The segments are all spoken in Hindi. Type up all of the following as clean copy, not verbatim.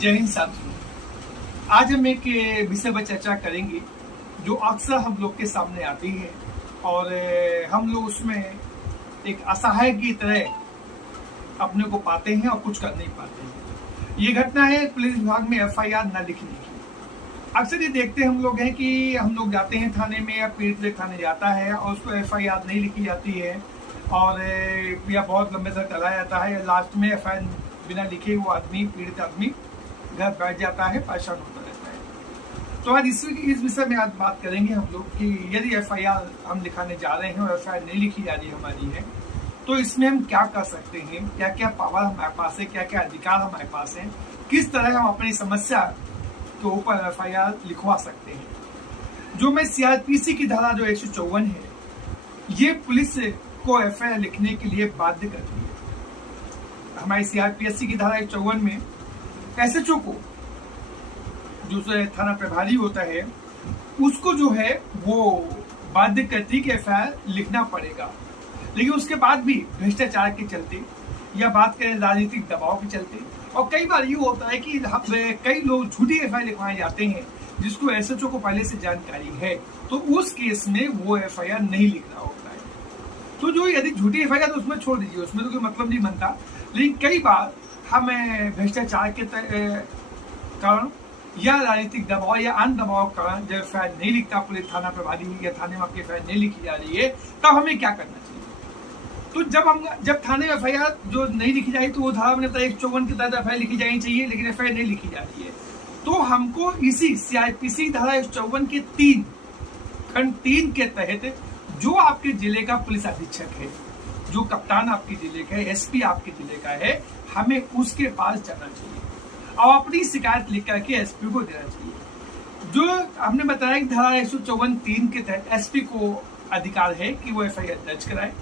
जय हिंद साथियों। आज हम एक विषय पर चर्चा करेंगे जो अक्सर हम लोग के सामने आती है और हम लोग उसमें एक असहाय की तरह अपने को पाते हैं और कुछ कर नहीं पाते हैं। ये घटना है पुलिस विभाग में एफआईआर न लिखने की। अक्सर ये देखते हम लोग हैं कि हम लोग जाते हैं थाने में या पीड़ित थाने जाता है और उसको एफआईआर नहीं लिखी जाती है और या बहुत लंबे तक चलाया जाता है या लास्ट में एफआईआर बिना लिखे वो आदमी पीड़ित आदमी घर बैठ जाता है, परेशान होता रहता है। तो आज इस विषय में आज बात करेंगे हम लोग कि यदि एफआईआर हम लिखाने जा रहे हैं और एफआईआर नहीं लिखी जा रही हमारी है तो इसमें हम क्या कर सकते हैं, क्या क्या पावर हमारे पास है, क्या क्या अधिकार हमारे पास है, किस तरह हम अपनी समस्या के ऊपर एफआईआर लिखवा सकते हैं। जो मैं सीआरपीसी की धारा जो 154 है ये पुलिस को एफआईआर लिखने के लिए बाध्य करती है। हमारी सीआरपीसी की धारा 154 में एसएचओ को जो थाना प्रभारी होता है उसको जो है वो बाध्य करती कि एफआईआर लिखना पड़ेगा। लेकिन उसके बाद भी भ्रष्टाचार के चलते या बात करें राजनीतिक दबाव के चलते और कई बार ये होता है कि कई लोग झूठी एफआईआर लिखवाए जाते हैं जिसको एसएचओ को पहले से जानकारी है, तो उस केस में वो एफआईआर नहीं लिखना होता है। तो जो यदि झूठी एफआईआर तो उसमें छोड़ दीजिए, उसमें तो कोई मतलब नहीं बनता। लेकिन कई बार हमें भ्रष्टाचार के कारण या राजनीतिक दबाव या अन्य दबाव के कारण जब एफआईआर नहीं लिखता पुलिस थाना प्रभारी या थाने में आपकी एफआईआर नहीं लिखी जा रही है तब हमें क्या करना चाहिए। तो जब थाने में एफआईआर जो नहीं लिखी जाए तो वो धारा मैंने बताया 154 के तहत एफआईआर लिखी जानी चाहिए, लेकिन एफआईआर नहीं लिखी जा रही है तो हमको इसी सीआरपीसी धारा 154 के 3 खंड 3 के तहत जो आपके जिले का पुलिस अधीक्षक है, जो कप्तान आपके जिले का है, एसपी आपके जिले का है, हमें उसके पास जाना चाहिए और अपनी शिकायत लिख करके एसपी को देना चाहिए। जो हमने बताया कि धारा 154(3) के तहत एसपी को अधिकार है कि वो एफआईआर दर्ज कराए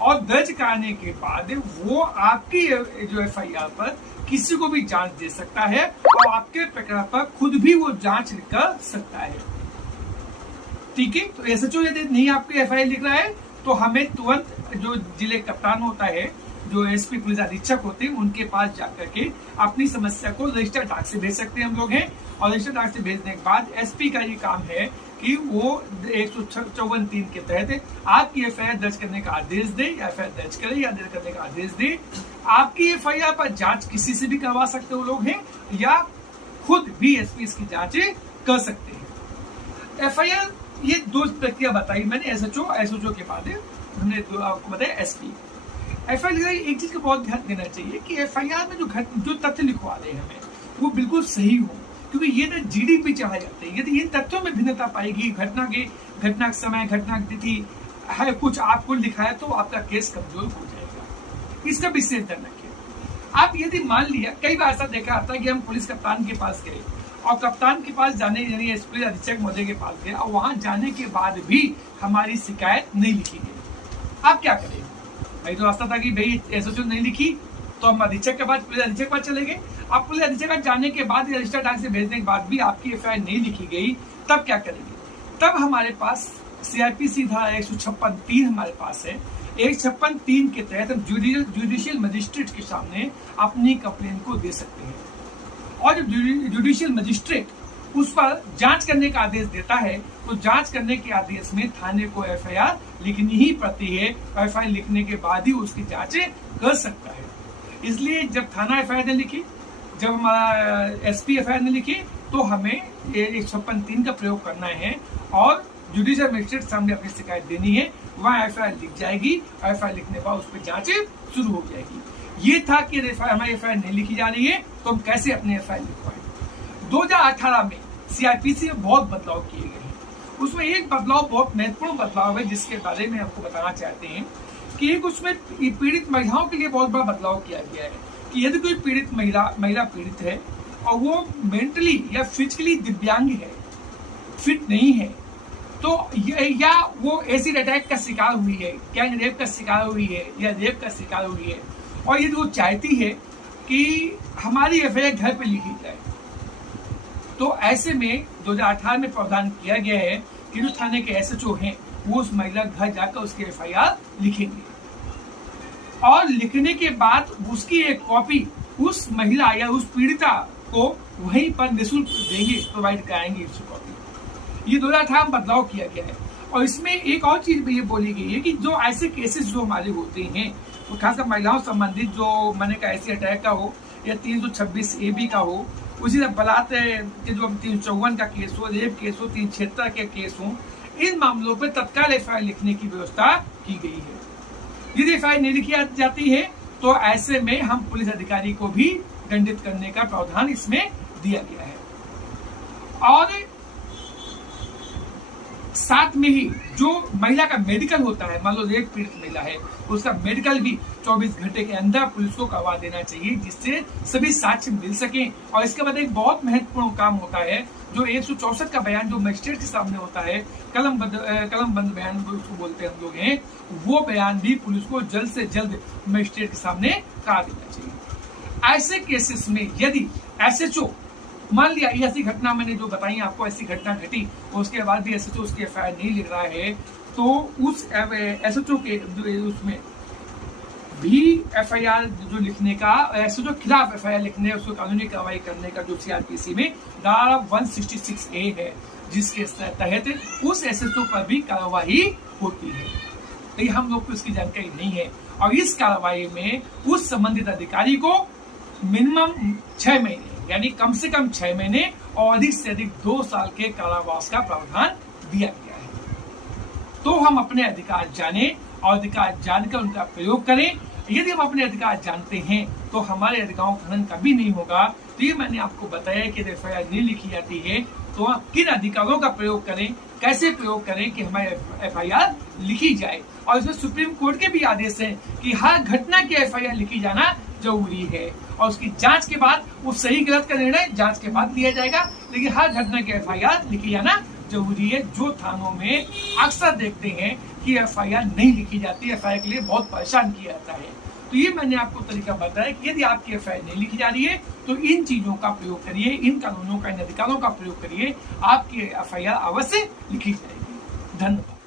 और दर्ज कराने के बाद वो आपकी जो एफआईआर पर किसी को भी जांच दे सकता है और आपके प्रकरण पर खुद भी वो जांच कर सकता है। ठीक है, तो एसएचओ यदि नहीं आपकी एफआईआर लिख रहा है तो हमें तुरंत जो जिले कप्तान होता है, जो एसपी पुलिस अधीक्षक होते हैं, उनके पास जाकर के अपनी समस्या को रजिस्टर डाक से भेज सकते हैं हम लोग हैं। और रजिस्टर डाक से भेजने के बाद एसपी का ये काम है कि वो 154(3) के तहत आपकी एफआईआर दर्ज करने का आदेश दे या एफआईआर दर्ज करे या दर्ज करने का आदेश दे। आपकी एफआईआर पर जांच किसी से भी करवा सकते हो लोग हैं या खुद भी एसपी इसकी जांच कर सकते हैं। एफआईआर ये दो प्रक्रिया बताई मैंने, एसएचओ के बाद हमने आपको बताया एसपी। एफआईआर एक चीज का बहुत ध्यान देना चाहिए कि एफआईआर में जो तथ्य लिखवा रहे हैं हमें वो बिल्कुल सही हो, क्योंकि ये ना जीडीपी चाहे जाते हैं। यदि इन तथ्यों में भिन्नता पाएगी, घटना के समय, घटना की तिथि है कुछ आपको लिखा है तो आपका केस कमजोर हो जाएगा। इसका विशेष ध्यान रखिए। आप यदि मान लिया, कई बार ऐसा देखा आता है कि हम पुलिस कप्तान के पास गए और कप्तान के पास जाने यानी पुलिस अधीक्षक महोदय के पास गए और वहां जाने के बाद भी हमारी शिकायत नहीं लिखी गई। आप क्या करेंगे? भाई तो रास्ता था कि भाई एसएचओ नहीं लिखी तो हम अधीक्षक के पास पुलिस अधीक्षक के पास चले गए। अब पुलिस अधीक्षक के जाने के बाद रजिस्टर डाक से भेजने के बाद भी आपकी एफआईआर नहीं लिखी गई, तब क्या करेंगे? तब हमारे पास सीआरपीसी धारा 156(3) हमारे पास है। 156(3) के तहत हम जुडिशियल मजिस्ट्रेट के सामने अपनी कंप्लेन को दे सकते हैं और जब जुडिशियल मजिस्ट्रेट उस पर जांच करने का आदेश देता है तो जांच करने के आदेश में थाने को एफआईआर लिखनी ही पड़ती है। एफआईआर लिखने के बाद ही उसकी जांच कर सकता है। इसलिए जब थाना एफआईआर ने लिखी, जब हमारा एसपी एफआईआर ने लिखी तो हमें 156(3) का प्रयोग करना है और जुडिशियल मजिस्ट्रेट सामने अपनी शिकायत देनी है। वहां एफआईआर लिख जाएगी, एफआईआर लिखने के बाद उस पर जांच शुरू हो जाएगी। ये था कि हमारी एफआईआर नहीं लिखी जा रही है तो हम कैसे अपनी एफआईआर लिखवाएं। 2018 में सीआरपीसी में बहुत बदलाव किए गए हैं। उसमें एक बदलाव, बहुत महत्वपूर्ण बदलाव है जिसके बारे में आपको बताना चाहते हैं कि एक उसमें पीड़ित महिलाओं के लिए बहुत बड़ा बदलाव किया गया है कि यदि कोई पीड़ित महिला पीड़ित है और वो मेंटली या फिजिकली दिव्यांग है, फिट नहीं है, तो या वो एसिड अटैक का शिकार हुई है, गैंग रेप का शिकार हुई है या रेप का शिकार हुई है और यदि वो चाहती है कि हमारी एफआईआर घर पे लिखी जाए तो ऐसे में 2018 में प्रावधान किया गया है कि जो थाने के एसएचओ हैं वो उस महिला घर जाकर उसकी एफआईआर लिखेंगे और लिखने के बाद उसकी एक कॉपी उस महिला या उस पीड़िता को वहीं पर निःशुल्क देंगे, प्रोवाइड कराएंगे इसकी कॉपी। ये 2018 में बदलाव किया गया है। और इसमें एक और चीज भी ये बोली गई है कि जो ऐसे केसेस जो हमारे होते हैं, वो खासकर महिलाओं संबंधित, जो मैंने कहा ऐसी अटैक का हो या 326AB का हो, उसी तरह बलात् के जो 354 का केस हो, रेप केस हो, 376 के केस हो, इन मामलों पर तत्काल FIR लिखने की व्यवस्था की गई है। यदि FIR नहीं लिखी जाती है तो ऐसे में हम पुलिस अधिकारी को भी दंडित करने का प्रावधान इसमें दिया गया है। और साथ में ही जो महिला का मेडिकल होता है, मान लो रेप पीड़ित महिला है, उसका मेडिकल भी 24 घंटे के अंदर पुलिस को करवा देना चाहिए, जिससे सभी साक्ष्य मिल सके। और इसके बाद एक बहुत महत्वपूर्ण काम होता है, जो 164 का बयान जो मजिस्ट्रेट के सामने होता है, कलमबंद बयान उसको बोलते हैं हम लोग हैं, वो बयान भी पुलिस को जल्द से जल्द मजिस्ट्रेट के सामने करा देना चाहिए। ऐसे केसेस में यदि SHO, मान लिया ऐसी घटना मैंने जो बताई आपको, ऐसी घटना घटी और उसके बाद भी SHO उसकी FIR नहीं लिख रहा है, तो उस SHO के उसमें भी FIR जो लिखने का, SHO खिलाफ FIR लिखने, उसको कानूनी कार्रवाई करने का जो CRPC में धारा 166A है, जिसके तहत उस SHO पर भी कार्रवाई होती है। लेकिन हम लोग को इसकी जानकारी नहीं है। और इस कार्रवाई में उस संबंधित अधिकारी को मिनिमम 6 महीने, यानी कम से कम 6 महीने और अधिक से अधिक 2 साल के कारावास का प्रावधान दिया गया है। तो हम अपने अधिकार जाने और अधिकार जानकर उनका प्रयोग करें। यदि हम अपने अधिकार जानते हैं तो हमारे अधिकारों का हनन कभी नहीं होगा। तो ये मैंने आपको बताया कि यदि FIR नहीं लिखी जाती है तो हम किन अधिकारों का प्रयोग करें, कैसे प्रयोग करें कि हमारी FIR लिखी जाए। और इसमें सुप्रीम कोर्ट के भी आदेश हैं कि हर घटना की FIR लिखी जाना जरूरी है, और उसकी जांच के बाद वो सही गलत का निर्णय जांच के बाद लिया जाएगा, लेकिन हर घटना की FIR लिखी जाना जरूरी है। जो थानों में अक्सर देखते हैं कि FIR नहीं लिखी जाती, FIR के लिए बहुत परेशान किया जाता है। तो ये मैंने आपको तरीका बताया कि यदि आपकी FIR नहीं लिखी जा रही है तो इन चीजों का प्रयोग करिए, इन कानूनों का, इन अधिकारों का प्रयोग करिए, आपकी FIR अवश्य लिखी जाएगी। धन्यवाद।